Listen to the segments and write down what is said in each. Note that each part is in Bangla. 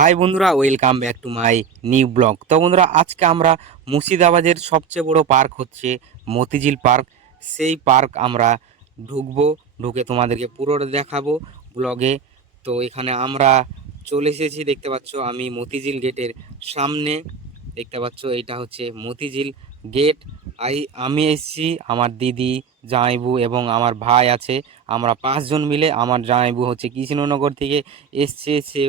হাই বন্ধুরা welcome back to my new blog তো বন্ধুরা, আজকে আমরা মুর্শিদাবাদের সবচেয়ে বড় পার্ক হচ্ছে মতিঝিল পার্ক সেই পার্ক আমরা ঢুকবো, ঢুকে তোমাদেরকে পুরোটা দেখাবো ব্লগে তো এখানে আমরা চলে এসেছি, দেখতে পাচ্ছ আমি মতিঝিল গেটের সামনে। দেখতে পাচ্ছ এটা হচ্ছে মতিঝিল গেট আই, আমি এসেছি, আমার দিদি, জামাইবু এবং আমার ভাই আছে। আমরা পাঁচজন মিলে আমার জামাইবু হচ্ছে কৃষ্ণনগর থেকে এসছে, সে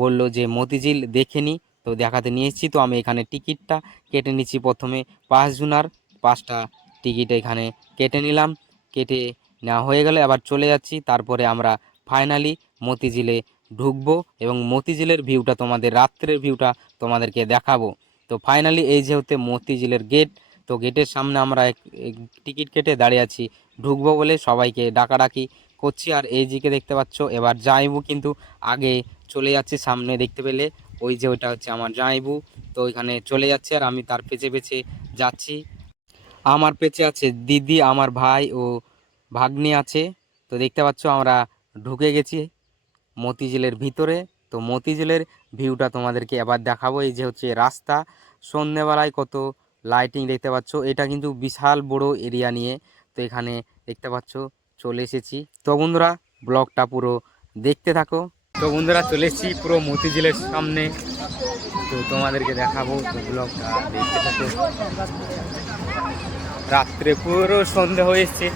বলল যে, মতিঝিল দেখে নি। তো দেখাতে নিয়ে এসেছি। তো আমি এখানে টিকিটটা কেটে নিচ্ছি প্রথমে। পাঁচ জুনার পাঁচটা টিকিট এখানে কেটে নিলাম। কেটে নেওয়া হয়ে গেলে। আবার চলে যাচ্ছি। তারপরে আমরা ফাইনালি মতিঝিলে ঢুকবো এবং মতিঝিলের ভিউটা তোমাদের, রাত্রের ভিউটা তোমাদেরকে দেখাবো। তো ফাইনালি এই যে হচ্ছে মতিঝিলের গেট। তো গেটের সামনে আমরা টিকিট কেটে দাঁড়িয়ে আছি। ঢুকবো বলে সবাইকে ডাকাডাকি করছি। আর এই দিকে দেখতে পাচ্ছ, এবার যাইবু কিন্তু আগে চলে যাচ্ছে সামনে দেখতে পেলে। ওই যে ওটা হচ্ছে আমার জামাইবু। তো ওইখানে চলে যাচ্ছে আর আমি তার পেছে পেছে যাচ্ছি। আমার পেছে আছে দিদি, আমার ভাই ও ভাগ্নি আছে। তো দেখতে পাচ্ছ, আমরা ঢুকে গেছি মতিঝিলের ভিতরে। তো মতিঝিলের ভিউটা তোমাদেরকে এবার দেখাবো। এই যে হচ্ছে রাস্তা। সন্ধেবেলায় কত লাইটিং দেখতে পাচ্ছ। এটা কিন্তু বিশাল বড় এরিয়া নিয়ে তো এখানে দেখতে পাচ্ছ, চলে এসেছি। তো বন্ধুরা, ব্লগটা পুরো দেখতে থাকো। তো বন্ধুরা, চলে এসেছি পুরো মতিঝিলের সামনে। তো তোমাদেরকে দেখাবো তো ব্লগটা। দেখতে থাকো। রাত্রে পুরো সন্ধে হয়ে এসছে।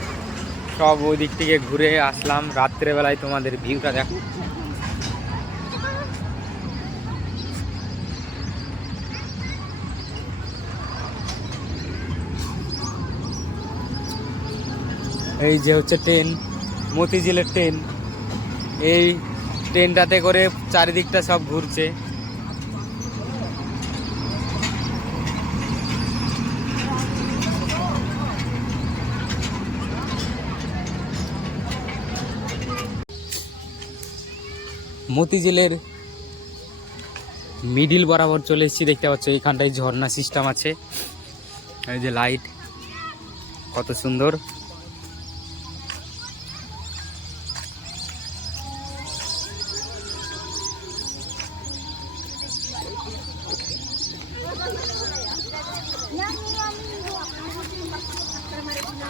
সব ওই দিক থেকে ঘুরে আসলাম। রাত্রেবেলায় তোমাদের ভিউটা দেখো। এই যে হচ্ছে ট্রেন মতিঝিলের ট্রেন এই ট্রেনটাতে করে চারিদিকটা সব ঘুরছে। মতিঝিলের মিডিল বরাবর চলে এসেছি, দেখতে পাচ্ছ এইখানটায় ঝর্ণা সিস্টেম আছে। এই যে লাইট কত সুন্দর।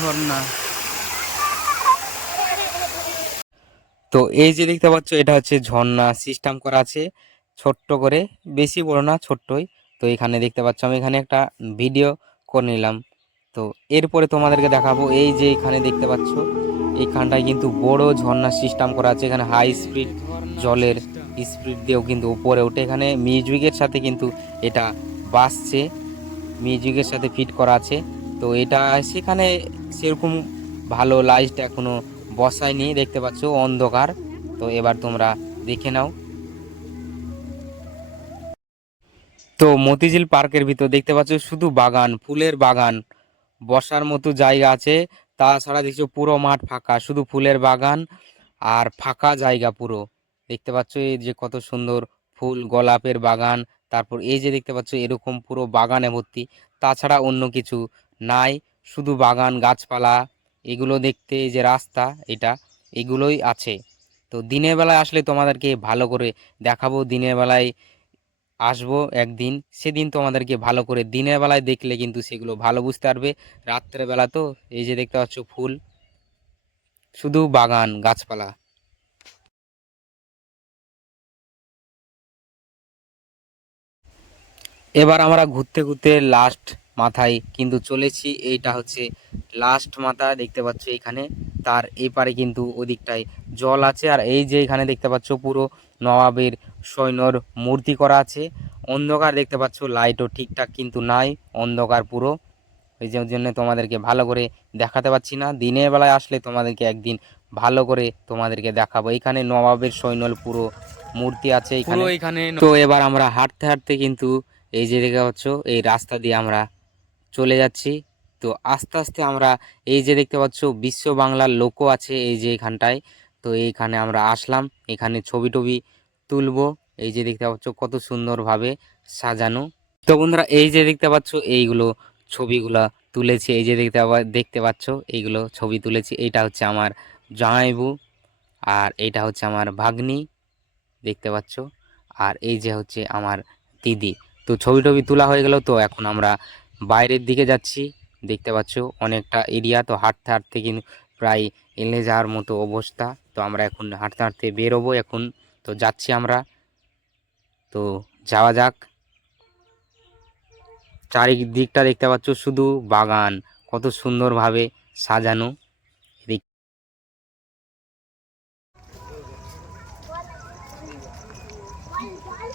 ঝর্ণা তো এই যে দেখতে পাচ্ছ, এটা হচ্ছে ঝর্ণা সিস্টেম করা আছে, ছোট্ট করে, বেশি বড় না, ছোট্টই। তো এখানে দেখতে পাচ্ছ, আমি এখানে একটা ভিডিও করে নিলাম। তো এরপরে তোমাদেরকে দেখাবো, এই যে এখানে দেখতে পাচ্ছ এইখানটায় কিন্তু বড় ঝর্ণা সিস্টেম করা আছে। এখানে হাই স্পিড জলের স্পিড দিয়েও কিন্তু উপরে ওঠে। এখানে মিউজিকের সাথে কিন্তু এটা বাসছে মিউজিকের সাথে ফিট করা আছে। তো এটা সেখানে সেরকম ভালো লাইট এখনও বসায়নি, দেখতে পাচ্ছ অন্ধকার। তো এবার তোমরা দেখে নাও। তো মতিঝিল পার্কের ভিতর দেখতে পাচ্ছ শুধু বাগান, ফুলের বাগান। বসার মতো জায়গা আছে, তাছাড়া দেখছ পুরো মাঠ ফাঁকা, শুধু ফুলের বাগান আর ফাঁকা জায়গা পুরো। দেখতে পাচ্ছ এই যে কত সুন্দর ফুল, গোলাপের বাগান, তারপর এই যে দেখতে পাচ্ছ এরকম পুরো বাগানে ভর্তি। তাছাড়া অন্য কিছু নাই। শুধু বাগান, গাছপালা, এগুলো দেখতে যে রাস্তা, এটা, এগুলোই আছে। তো দিনের বেলায় আসলে তোমাদেরকে ভালো করে দেখাবো, দিনের বেলায় আসব একদিন, সেদিন তোমাদেরকে ভালো করে দিনের বেলায় দেখলে কিন্তু সেগুলো ভালো বুঝতে পারবে। রাত্রেবেলা তো এই যে দেখতে পাচ্ছ ফুল, শুধু বাগান, গাছপালা। এবার আমরা ঘুরতে ঘুরতে লাস্ট মাথায়। কিন্তু চলেছি এইটা হচ্ছে লাস্ট মাথা দেখতে পাচ্ছ এখানে। তার এই পারে কিন্তু ওদিকটায় জল আছে। আর এই যে এখানে দেখতে পাচ্ছ পুরো নবাবের সৈন্যর মূর্তি করা আছে। অন্ধকার দেখতে পাচ্ছ লাইটও ঠিকঠাক কিন্তু নাই অন্ধকার পুরো। এই যে জন্য তোমাদেরকে ভালো করে দেখাতে পাচ্ছি না। দিনের বেলায় আসলে তোমাদেরকে একদিন ভালো করে তোমাদেরকে দেখাবো। এখানে নবাবের সৈন্যল পুরো মূর্তি আছে এখানে তো এবার আমরা হাঁটতে হাঁটতে কিন্তু এই যে দেখতে পাচ্ছ এই রাস্তা দিয়ে আমরা চলে যাচ্ছি। তো আস্তে আস্তে আমরা এই যে দেখতে পাচ্ছ, বিশ্ব বাংলার লোকও আছে এই যে এখানটায়। তো এইখানে আমরা আসলাম, এখানে ছবি টবি তুলবো। এই যে দেখতে পাচ্ছ, কত সুন্দরভাবে সাজানো। তো বন্ধুরা, এই যে দেখতে পাচ্ছ, এইগুলো ছবিগুলা তুলেছি। এই যে দেখতে দেখতে পাচ্ছ, এইগুলো ছবি তুলেছি। এইটা হচ্ছে আমার জামাইবু আর এইটা হচ্ছে আমার ভাগ্নি, দেখতে পাচ্ছ। আর এই যে হচ্ছে আমার দিদি। তো ছবি টবি তোলা হয়ে গেল, তো এখন আমরা বাইরের দিকে যাচ্ছি, দেখতে পাচ্ছ অনেকটা এরিয়া, তো হাঁটতে হাঁটতে কিন্তু প্রায় এলে যাওয়ার মতো অবস্থা। তো আমরা এখন হাঁটতে হাঁটতে বেরোবো এখন। তো যাচ্ছি আমরা। তো যাওয়া যাক। চারিদিকটা দেখতে পাচ্ছ শুধু বাগান। কত সুন্দরভাবে সাজানো।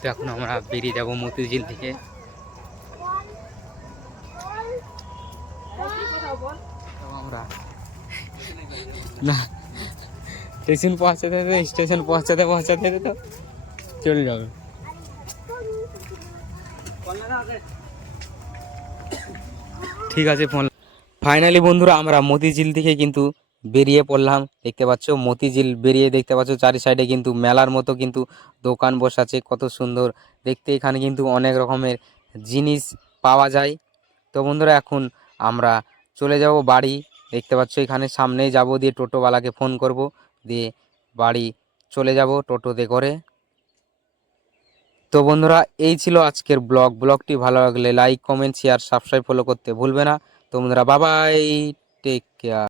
তো এখন আমরা বেরিয়ে যাব মতিঝিল থেকে। না। স্টেশন পৌঁছাতে স্টেশন পৌঁছাতে পৌঁছাতে তো। চলে যাবে। ঠিক আছে, ফোন ফাইনালি বন্ধুরা, আমরা মতিঝিল থেকে কিন্তু বেরিয়ে পড়লাম। দেখতে পাচ্ছ, মতিঝিল বেরিয়ে দেখতে পাচ্ছ চারি সাইডে কিন্তু মেলার মতো কিন্তু দোকান বসাছে, কত সুন্দর। দেখতে এখানে কিন্তু অনেক রকমের জিনিস পাওয়া যায়। তো বন্ধুরা, এখন আমরা চলে যাব বাড়ি। দেখতে পাচ্ছ, এখানে সামনেই যাব, দিয়ে টোটোওয়ালাকে ফোন করব, দিয়ে বাড়ি চলে যাব টোটোতে করে। তো বন্ধুরা, এই ছিল আজকের ব্লগ। ব্লগটি ভালো লাগলে like comment share subscribe follow করতে ভুলবে না। তো বন্ধুরা বাবাই টেক কেয়ার